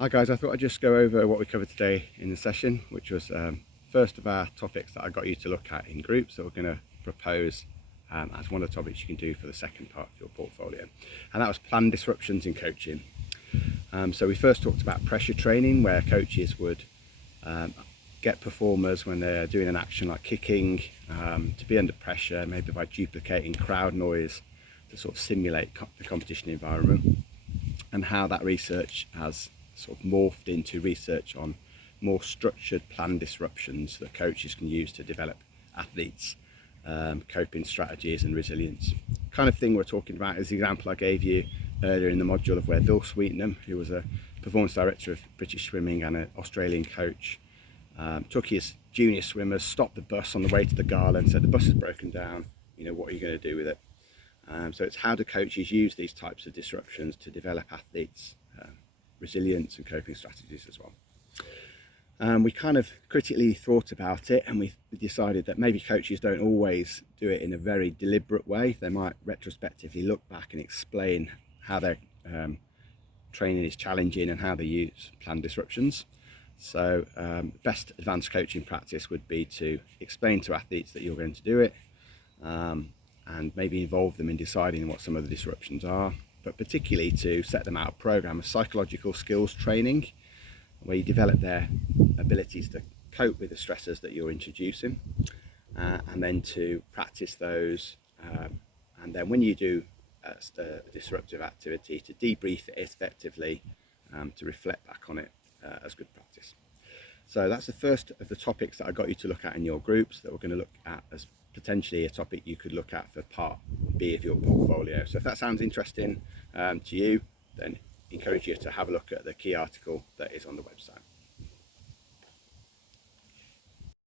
Hi guys, I thought I'd just go over what we covered today in the session, which was first of our topics that I got you to look at in groups that we're going to propose as one of the topics you can do for the second part of your portfolio. And that was planned disruptions in coaching. So we first talked about pressure training, where coaches would get performers when they're doing an action like kicking to be under pressure, maybe by duplicating crowd noise to sort of simulate the competition environment, and how that research has sort of morphed into research on more structured planned disruptions that coaches can use to develop athletes' coping strategies and resilience. Kind of thing we're talking about is the example I gave you earlier in the module of where Bill Sweetenham, who was a performance director of British Swimming and an Australian coach, took his junior swimmers, stopped the bus on the way to the gala and said, the bus is broken down, what are you going to do with it? So it's how do coaches use these types of disruptions to develop athletes' resilience and coping strategies as well. We kind of critically thought about it, and we decided that maybe coaches don't always do it in a very deliberate way. They might retrospectively look back and explain how their training is challenging and how they use planned disruptions. So best advanced coaching practice would be to explain to athletes that you're going to do it, and maybe involve them in deciding what some of the disruptions are, but particularly to set them out a program of psychological skills training where you develop their abilities to cope with the stressors that you're introducing, and then to practice those, and then when you do a disruptive activity, to debrief it effectively, to reflect back on it as good practice. So that's the first of the topics that I got you to look at in your groups that we're going to look at as potentially a topic you could look at for part B of your portfolio. So if that sounds interesting to you, then I encourage you to have a look at the key article that is on the website.